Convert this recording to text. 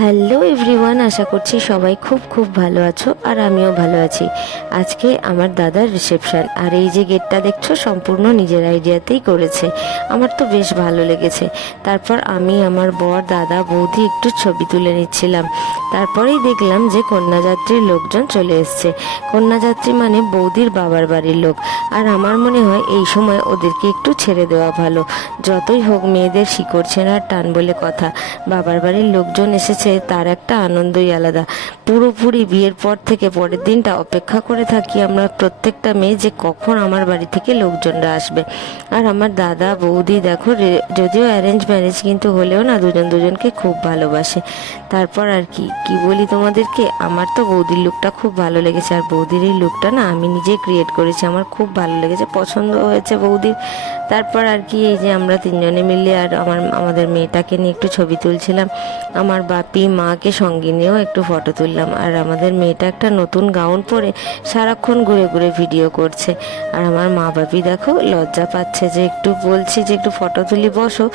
Hello everyone, আশা করছি সবাই খুব খুব ভালো আছো আর আমিও ভালো আছি। আজকে আমার দাদার রিসেপশন আর এই যে গেটটা দেখছ সম্পূর্ণ নিজের আইডিয়াতেই করেছে। আমার তো বেশ ভালো লেগেছে। তারপর আমি আমার বর, দাদা, বৌদি একটু ছবি তুলে নিচ্ছিলাম। তারপরেই দেখলাম যে কন্যাযাত্রীর লোকজন চলে এসছে। কন্যাযাত্রী মানে বৌদির বাবার বাড়ির লোক। আর আমার মনে হয় এই সময় ওদেরকে একটু ছেড়ে দেওয়া ভালো। যতই হোক মেয়েদের শিকড় ছেঁড়ার টান বলে কথা। বাবার বাড়ির লোকজন এসেছে, তার একটা আনন্দই আলাদা। পুরোপুরি বিয়ের পর থেকে পরের দিনটা অপেক্ষা করে থাকি আমরা প্রত্যেকটা মেয়ে যে কখন আমার বাড়ি থেকে লোকজনরা আসবে। আর আমার দাদা, বৌদি দেখো যদিও অ্যারেঞ্জ ম্যারেজ কিন্তু হলেও না দুজন দুজনকে খুব ভালোবাসে। তারপর আর কি কি বলি তোমাদেরকে? আমার তো বৌদির লুকটা খুব ভালো লেগেছে। আর বৌদির এই লুকটা না আমি নিজে ক্রিয়েট করেছি। আমার খুব ভালো লেগেছে, পছন্দ হয়েছে বৌদির। তারপর আর কি, এই যে আমরা তিনজনে মিলে আর আমার, আমাদের মেয়েটাকে নিয়ে একটু ছবি তুলছিলাম। আমার বাপি মাকে সঙ্গে নিয়েও একটু ফটো তুললাম। আর আমাদের মেয়েটা একটা নতুন গাউন পরে সারাক্ষণ ঘুরে ঘুরে ভিডিও করছে। আর আমার মা বাপি দেখো, লজ্জা পাচ্ছে যে একটু বলছি যে একটু ফটো তুলি, বসো।